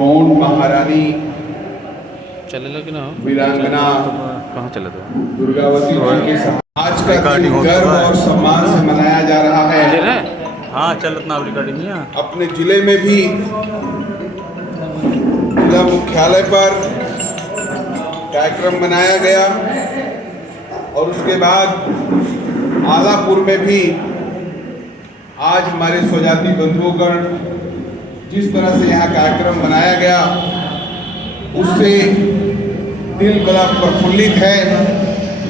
गौंड महारानी चले लगे ना वीरांगना कहाँ चले थे दुर्गावती जी के आज का दिन गर्व और सम्मान से मनाया जा रहा है। हाँ चलत ना रिकॉर्डिंग है। अपने जिले में भी जिला मुख्यालय पर कार्यक्रम मनाया गया और उसके बाद आलापुर में भी आज हमारे स्वजाति बंधुगण जिस तरह से यहाँ कार्यक्रम मनाया गया उससे दिल बड़ा प्रफुल्लित है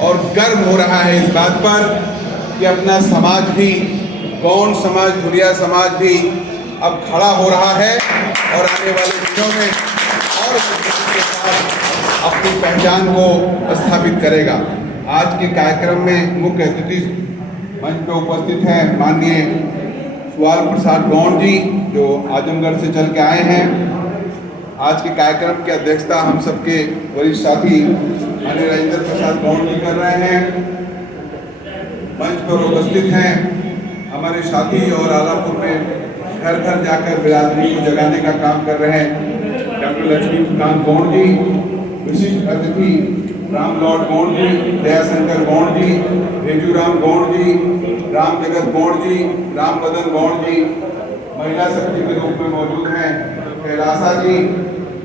और गर्व हो रहा है इस बात पर कि अपना समाज भी गौंड समाज धुरिया समाज भी अब खड़ा हो रहा है और आने वाले दिनों में और के साथ अपनी पहचान को स्थापित करेगा। आज के कार्यक्रम में मुख्य अतिथि मंच पर उपस्थित हैं माननीय सुवाल प्रसाद गौंड जी जो आजमगढ़ से चल के आए हैं। आज के कार्यक्रम की अध्यक्षता हम सबके वरिष्ठ साथी माननीय राजेंद्र प्रसाद गौंड जी कर रहे हैं। मंच पर उपस्थित हैं हमारे साथी और आलापुर में घर घर जाकर बिरादरी को जगाने का काम कर रहे हैं डॉक्टर लक्ष्मीकांत गौंड जी, विशिष्ट अतिथि राम लॉर्ड गौंड जी, दयाशंकर गौंड जी, भेजूराम गौंड जी, राम जगत गौंड जी, राम बदन गौंड जी, महिला शक्ति के रूप में मौजूद हैं कैलासा जी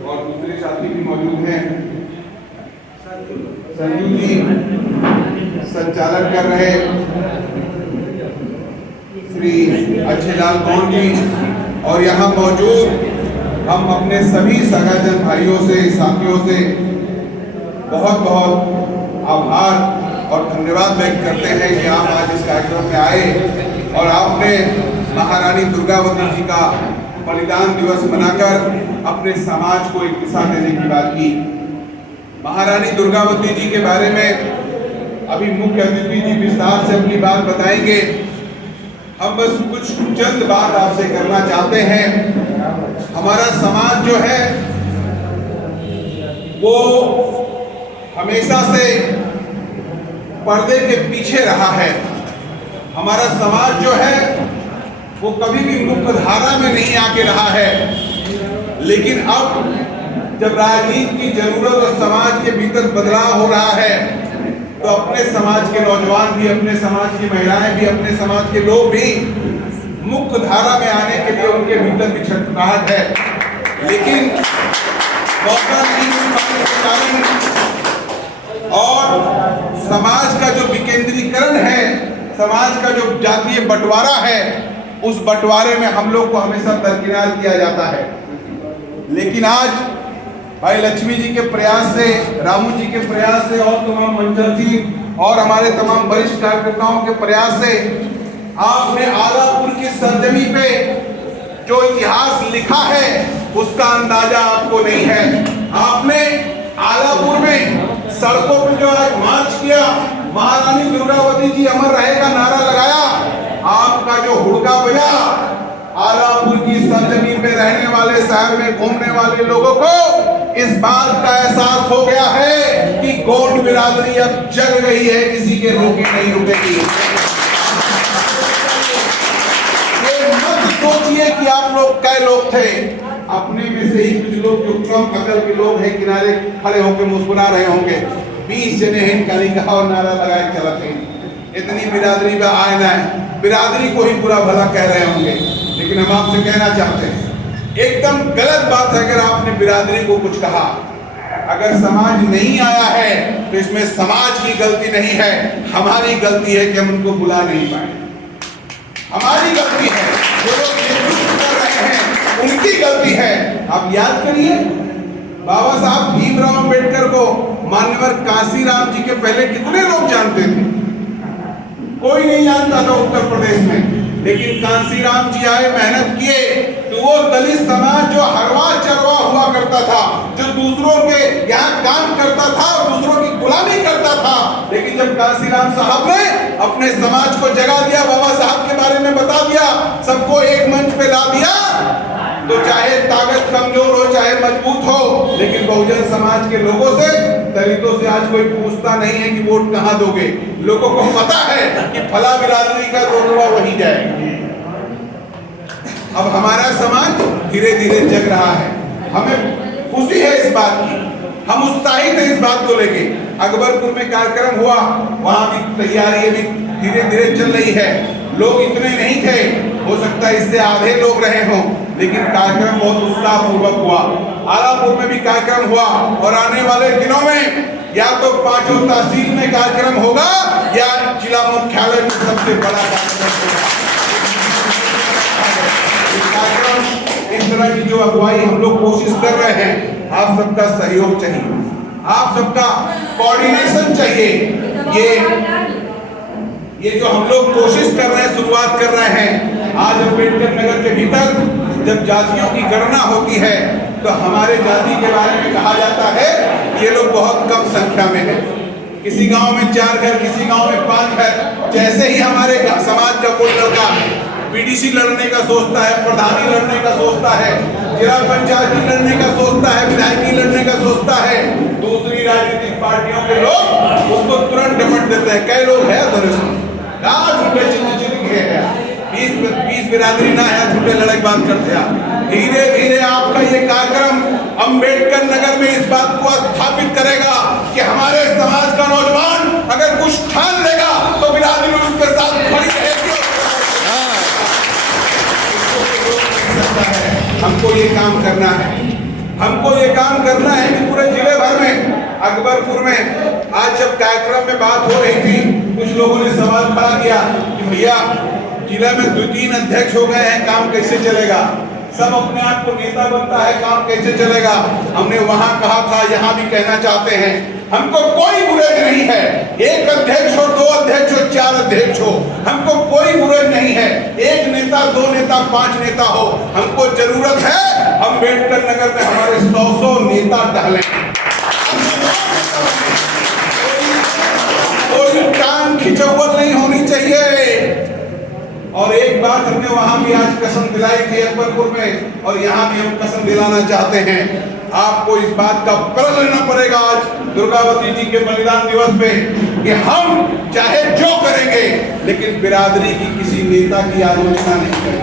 और दूसरे साथी भी मौजूद हैं। संजू जी संचालन कर रहे श्री अच्छेलाल गौंड जी और यहाँ मौजूद हम अपने सभी सगाजन भाइयों से साथियों से बहुत बहुत आभार और धन्यवाद व्यक्त करते हैं कि आप आज इस कार्यक्रम में आए और आपने महारानी दुर्गावती जी का बलिदान दिवस मनाकर अपने समाज को एक दिशा देने की बात की। महारानी दुर्गावती जी के बारे में अभी मुख्य अतिथि जी विस्तार से अपनी बात बताएंगे। हम बस कुछ चंद बात आपसे करना चाहते हैं। हमारा समाज जो है वो हमेशा से पर्दे के पीछे रहा है। हमारा समाज जो है वो कभी भी मुख्य धारा में नहीं आके रहा है, लेकिन अब जब राजनीति की जरूरत और समाज के भीतर बदलाव हो रहा है तो अपने समाज के नौजवान भी, अपने समाज की महिलाएं भी, अपने समाज के लोग भी मुख्य धारा में आने के लिए उनके भीतर भी छटपटाहट है, लेकिन मौका नहीं मिल पाने के कारण और समाज का जो विकेंद्रीकरण है, समाज का जो जातीय बंटवारा है, उस बंटवारे में हम लोग को हमेशा दरकिनार किया जाता है। लेकिन आज भाई लक्ष्मी जी के प्रयास से, रामू जी के प्रयास से और तमाम मंचल जी और हमारे तमाम वरिष्ठ कार्यकर्ताओं के प्रयास से आपने आलापुर की सरजमी पे जो इतिहास लिखा है उसका अंदाजा आपको नहीं है। आपने आलापुर में सड़कों पर जो आज मार्च किया, महारानी दुर्गावती जी अमर रहेगा नारा लगाया, आपका जो हुड़का बजा, आलापुर की सरजमीन में रहने वाले, शहर में घूमने वाले लोगों को इस बात का एहसास हो गया है कि गौंड बिरादरी अब जग गई है, किसी के रोके नहीं रुकेगी। ये मत सोचिए कि आप लोग कै लोग थे, अपने में से ही कुछ लोग जो कम अकल के लोग हैं किनारे खड़े होकर मुस्कुरा रहे होंगे। 20 जने हिंदकारी कहा और नारा लगाए चलते इतनी बिरादरी का आयना है, बिरादरी को ही बुरा भला कह रहे होंगे। लेकिन हम आपसे कहना चाहते हैं एकदम गलत बात है अगर आपने बिरादरी को कुछ कहा। अगर समाज नहीं आया है तो इसमें समाज की गलती नहीं है, हमारी गलती है कि हम उनको बुला नहीं पाए। हमारी गलती है, जो लोग नेतृत्व कर रहे हैं उनकी गलती है। आप याद करिए बाबा साहब भीमराव अम्बेडकर को मान्यवर कांसीराम जी के पहले कितने लोग जानते थे? कोई नहीं जानता था उत्तर प्रदेश में, लेकिन कांसीराम जी आए, मेहनत किए तो वो दलित समाज जो हरवा चरवा हुआ करता था, जो दूसरों के यहाँ काम करता था और दूसरों की गुलामी करता था, लेकिन जब कांसीराम साहब ने अपने समाज को जगा दिया, बाबा साहब के बारे में बता दिया, सबको एक मंच पे ला दिया, तो चाहे ताकत कमजोर हो चाहे मजबूत हो, लेकिन बहुजन समाज के लोगों से, दलितों से आज कोई पूछता नहीं है कि वोट कहाँ दोगे। लोगों को पता है कि फला बिरादरी का तोड़वा वही जाएगा। अब हमारा समाज धीरे धीरे जग रहा है। हमें खुशी है इस बात की, हम उत्साहित हैं इस बात को लेके। अकबरपुर में कार्यक्रम हुआ, वहां भी तैयारी भी धीरे धीरे चल रही है। लोग इतने नहीं थे, हो सकता है इससे आधे लोग रहे हों, लेकिन कार्यक्रम बहुत उत्साहपूर्वक हुआ। आलापुर में भी कार्यक्रम हुआ और आने वाले दिनों में या तो 5 तहसील में कार्यक्रम होगा या जिला मुख्यालय में सबसे बड़ा कार्यक्रम होगा। इस तरह की जो अगुवाई हम लोग कोशिश कर रहे हैं, आप सबका सहयोग चाहिए, आप सबका कोऑर्डिनेशन चाहिए। ये जो हम लोग कोशिश कर रहे हैं, शुरुआत कर रहे हैं, आज अम्बेडकर नगर के भीतर जब जातियों की गणना होती है तो हमारे जाति के बारे में कहा जाता है ये लोग बहुत कम संख्या में है। किसी गांव में 4 घर, किसी गांव में 5 घर। जैसे ही हमारे समाज का कोई लड़का पीडीसी लड़ने का सोचता है, प्रधानी लड़ने का सोचता है, जिला पंचायती लड़ने का सोचता है, विधायकी लड़ने का सोचता है, दूसरी राजनीतिक पार्टियों के लोग उसको तुरंत डपट देते हैं। कई लोग है झूठे चिन्ह 20 बिरादरी ना है, झूठे लड़ाई बात करते हैं। धीरे धीरे आपका ये कार्यक्रम अम्बेडकर नगर में इस बात को स्थापित करेगा कि हमारे समाज का नौजवान अगर कुछ ठान लेगा तो बिरादरी उसके साथ खड़ी रहेगी। हमको ये काम करना है, हमको ये काम करना है कि पूरे जिले भर में, अकबरपुर में आज जब कार्यक्रम में बात हो रही थी, कुछ लोगों ने सवाल खड़ा किया कि भैया जिला में 2-3 अध्यक्ष हो गए हैं, काम कैसे चलेगा? सब अपने आप को नेता बनता है, काम कैसे चलेगा? हमने वहां कहा था, यहाँ भी कहना चाहते हैं, हमको कोई बुराई नहीं है, 1 अध्यक्ष हो, 2 अध्यक्ष हो, 4 अध्यक्ष हो, हमको कोई बुराई नहीं है। 1 नेता, 2 नेता, 5 नेता हो, हमको जरूरत है अम्बेडकर नगर में हमारे 100 नेता टहले। कोई टांग खिंचौल नहीं होनी चाहिए। और एक बात हमने वहां भी आज कसम दिलाई थी अकबरपुर में, और यहाँ भी हम कसम दिलाना चाहते हैं, आपको इस बात का प्रण लेना पड़ेगा आज दुर्गावती जी के बलिदान दिवस पे कि हम चाहे जो करेंगे लेकिन बिरादरी की किसी नेता की आलोचना नहीं करेंगे,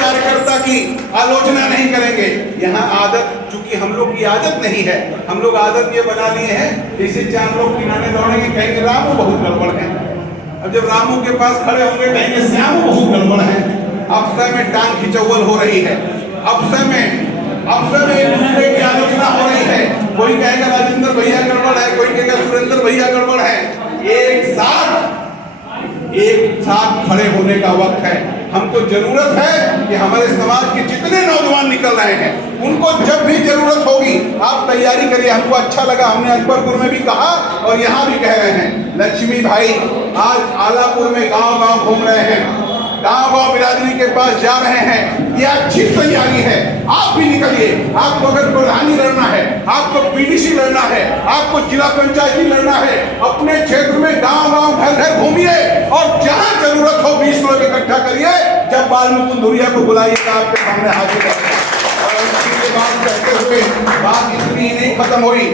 कार्यकर्ता की आलोचना नहीं करेंगे। यहाँ आदत, चूंकि हम लोग की आदत नहीं है, हम लोग आदत ये बना लिए हैं जैसे 4 लोग किनारे दौड़ेंगे कहेंगे रामू बहुत गड़बड़ है, अब जब रामू के पास खड़े होंगे कहेंगे श्यामू बहुत गड़बड़ है। अफसर में टांग खिंचौल हो रही है, अफसर में एक दूसरे की आलोचना हो रही है। कोई कहेगा राजेंद्र भैया गड़बड़ है, कोई कहेगा सुरेंद्र भैया गड़बड़ है। एक साथ खड़े होने का वक्त है। हमको जरूरत है कि हमारे समाज के जितने नौजवान निकल रहे हैं उनको जब भी जरूरत होगी आप तैयारी करिए। हमको अच्छा लगा, हमने अकबरपुर में भी कहा और यहाँ भी कह रहे हैं, लक्ष्मी भाई आज आलापुर में गांव-गांव घूम रहे हैं, गांव-गांव बिरादरी के पास जा रहे हैं, ये अच्छी तैयारी है। आप भी निकलिए, आपको अगर प्रधानी लड़ना है, आपको पीडीसी लड़ना है, आपको जिला पंचायती लड़ना है, अपने क्षेत्र में गांव-गांव घर-घर घूमिए और जहां जरूरत हो 20 लोग इकट्ठा करिए। जब बालमुकुंद धुरिया को बुलाइएगा आपके सामने हाजिर है। बात कहते हुए बात इतनी ही नहीं खत्म हुई,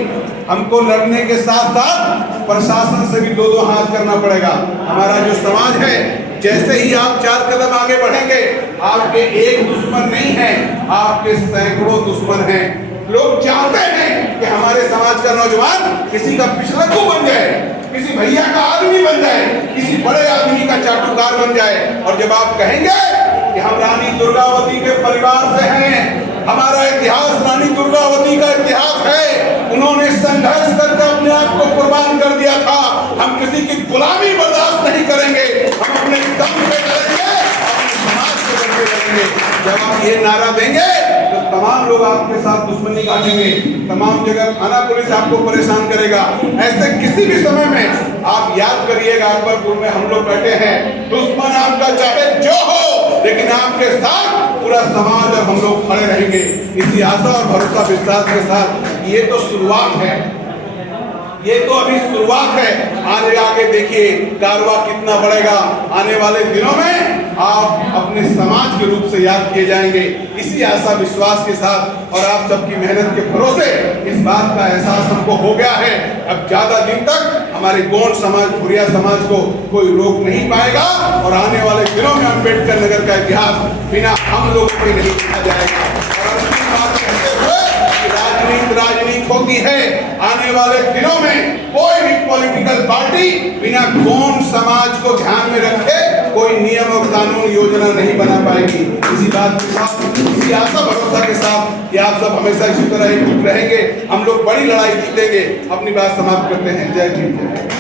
हमको लड़ने के साथ साथ प्रशासन से भी 2-2 हाथ करना पड़ेगा। हमारा जो समाज है, जैसे ही आप 4 कदम आगे बढ़ेंगे, आपके एक दुश्मन नहीं है, आपके सैकड़ों दुश्मन हैं। लोग चाहते हैं कि हमारे समाज का नौजवान किसी का पिछलक्कू बन जाए, किसी भैया का आदमी बन जाए, किसी बड़े आदमी का चाटुकार बन जाए। और जब आप कहेंगे कि हम रानी दुर्गावती के परिवार से हैं, हमारा इतिहास रानी दुर्गावती का इतिहास है, उन्होंने संघर्ष करके अपने आप को कुर्बान कर दिया था, हम किसी की गुलामी बर्दाश्त नहीं करेंगे, हम अपने दम पे करेंगे, अपने समाज को करके करेंगे। जब आप ये नारा देंगे तो तमाम लोग आपके साथ दुश्मनी काटेंगे, तमाम जगह थाना पुलिस आपको परेशान करेगा। ऐसे किसी भी समय में आप याद करिएगा, अकबरपुर में हम लोग बैठे हैं, दुश्मन आपका चाहे जो हो लेकिन आपके साथ पूरा समाज और हम लोग खड़े रहेंगे। इसी आशा और भरोसा विश्वास के साथ ये तो शुरुआत है, ये तो अभी शुरुआत है। आगे देखिए कारवा कितना बढ़ेगा। आने वाले दिनों में आप अपने समाज के रूप से याद किए जाएंगे। इसी आशा विश्वास के साथ और आप सबकी मेहनत के भरोसे इस बात का एहसास हमको हो गया है, अब ज्यादा दिन तक हमारे गौंड समाज, भुरिया समाज को कोई रोक नहीं पाएगा और आने वाले दिनों में अम्बेडकर नगर का इतिहास बिना हम लोगों को नहीं लिखा जाएगा। और अंतिम बात कहते हुए कि राजनीति होती है, आने वाले दिनों में कोई भी पॉलिटिकल पार्टी बिना गौंड समाज को ध्यान में रखे कोई नियम और कानून योजना नहीं बना पाएगी। इसी बात के साथ, इसी आशा भरोसा के साथ कि आप सब हमेशा इसी तरह एकजुट रहेंगे, हम लोग बड़ी लड़ाई जीतेंगे। अपनी बात समाप्त करते हैं। जय हिंद।